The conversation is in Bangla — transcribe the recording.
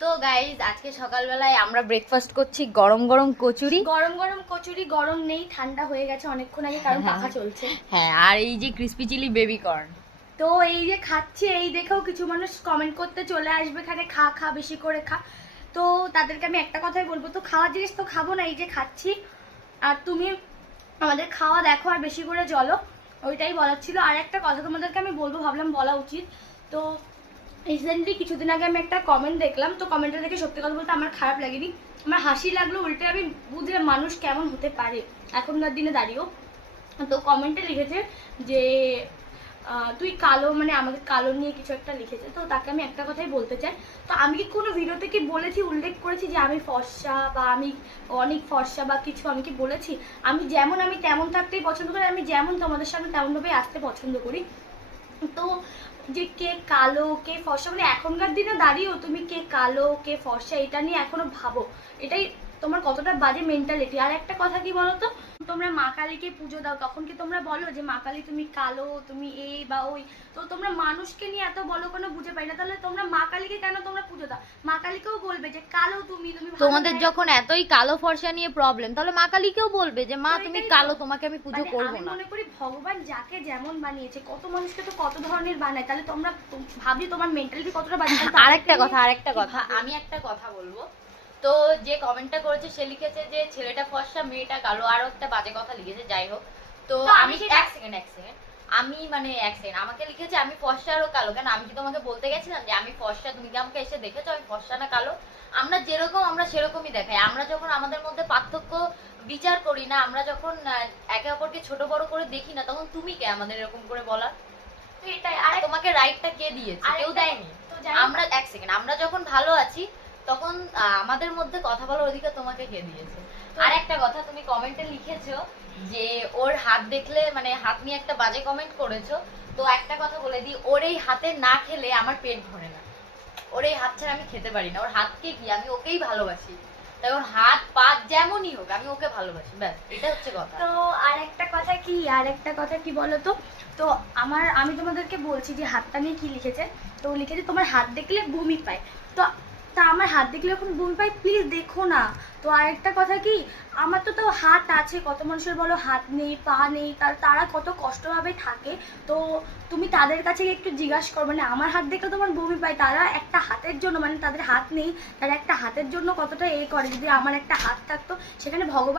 তো গাইজ আজকে সকালবেলায় আমরা ব্রেকফাস্ট করছি গরম গরম কচুরি। গরম নেই, ঠান্ডা হয়ে গেছে অনেকক্ষণ আগে, কারণ পাখা চলছে। হ্যাঁ, আর এই যে ক্রিসপি চিলি বেবি কর্ন। তো এই যে খাচ্ছি, এই দেখেও কিছু মানুষ কমেন্ট করতে চলে আসবে, এখানে খা খা বেশি করে খা। তো তাদেরকে আমি একটা কথাই বলবো, তো খাওয়ার জিনিস তো খাবো না, এই যে খাচ্ছি। আর তুমি আমাদের খাওয়া দেখো আর বেশি করে চলো, ওইটাই বলার ছিল। আর একটা কথা তোমাদেরকে আমি বলবো, ভাবলাম বলা উচিত। তো রিসেন্টলি কিছুদিন আগে আমি একটা কমেন্ট দেখলাম, তো কমেন্টটা দেখে সত্যি কথা বলতে আমার খারাপ লাগেনি, আমার হাসি লাগলো। উল্টে আমি বুঝলাম মানুষ কেমন হতে পারে এখনকার দিনে দাঁড়িয়েও। তো কমেন্টে লিখেছে যে তুই কালো, মানে আমাকে কালো নিয়ে কিছু একটা লিখেছে। তো তাকে আমি একটা কথাই বলতে চাই, তো আমি কি কোনো ভিডিওতে কি বলেছি, উল্লেখ করেছি যে আমি ফর্সা বা আমি অনেক ফর্সা বা কিছু আমি কি বলেছি? আমি যেমন আমি তেমন থাকতেই পছন্দ করি, আমি যেমন তোমাদের সামনে তেমনভাবেই আসতে পছন্দ করি। তো যে কে কালো কে ফর্সা, মানে এখনকার দিনে দাঁড়িয়েও তুমি কে কালো কে ফর্সা এটা নিয়ে এখনো ভাবো, এটাই তোমার কতটা বাজে মেন্টালিটি। আর একটা কথা কি বলো তো, তোমরা মা কালীকে পুজো দাও, তখন কি তোমরা বলো যে মা কালী তুমি কালো, তুমি এই বা ওই? তো তোমরা মানুষকে নিয়ে এত বলো কোনো বুঝে পাই না, তাহলে তোমরা মা কালীকে কেন তোমরা পুজো দাও? মা কালীকেও বলবে যে কালো তুমি তুমি ভালো তোমাদের নাই। যখন এতই কালো ফর্সা নিয়ে প্রবলেম, তাহলে মা কালীকেও বলবে যে মা তো তুমি এটাই কালো, তো। তোমাকে আমি পুজো মানে করব আমি না। মনে করি ভগবান যাকে যেমন বানিয়েছে, কত মানুষকে তো কত ধরনের বানায়, তাহলে তোমরা ভাবি তোমার মেন্টালিটি কতটা বাজে। আরেকটা কথা আমি একটা কথা বলবো। তো যে কমেন্টটা করেছে সে লিখেছে যে ছেলেটা ফর্সা মেয়েটা কালো, আরো একটা বাজে কথা লিখেছে, যাই হোক। তো তো আমি আমি সেটা- এক সেকেন্ড আমি মানে এক সেকেন্ড, আমাকে লিখেছে আমি ফর্সা আরো কালো কেন? আমি কি তোমাকে বলতে গেছিলাম যে আমি ফর্সা? তুমি কি আমাকে এসে দেখেছো আমি ফর্সা না কালো? আমরা যেরকম আমরা সেরকমই দেখাই। আমরা যখন আমাদের মধ্যে পার্থক্য বিচার করি না, আমরা যখন একে অপরকে ছোট বড় করে দেখি না, তখন তুমি কে আমাদের এরকম করে বলা? তো এটাই। আর তোমাকে রাইটটা কে দিয়েছে? কেউ দেয়নি। তো যাই হোক, আমরা এক সেকেন্ড, আমরা যখন ভালো আছি তখন আমাদের মধ্যে কথা বলার অধিকার তোমাকে কে দিয়েছে? আর একটা কথা, তুমি কমেন্টে লিখেছো যে ওর হাত দেখলে, মানে হাত নিয়ে একটা বাজে কমেন্ট করেছো। তো একটা কথা বলে দিই, ওর এই হাতে না খেলে আমার পেট ভরে না। ওর এই হাত ছাড়া আমি খেতে পারি না। ওর হাতকে কি, আমি ওকেই ভালোবাসি। তাই ওর হাত পা যেমনই হোক আমি ওকে ভালোবাসি, ব্যাস এটা হচ্ছে কথা। তো আর একটা কথা কি বলো তো, তো আমি তোমাদেরকে বলছি যে হাতটা নিয়ে কি লিখেছে। তো লিখেছে তোমার হাত দেখলে বমি পায়। তো তা আমার হাত দেখলে এখন বমি পায়, প্লিজ দেখো না। তো আরেকটা কথা কি, আমার তো তাও হাত আছে, কত মানুষের বলো হাত নেই পা নেই, তারা কত কষ্টভাবে থাকে। তো তুমি তাদের কাছে একটু জিজ্ঞাসা করো, মানে আমার হাত দেখলে তোমার বমি পায়, তারা একটা হাতের জন্য, মানে তাদের হাত নেই, তারা একটা হাতের জন্য কতটা করে। যদি আমার একটা হাত থাকতো, সেখানে ভগবান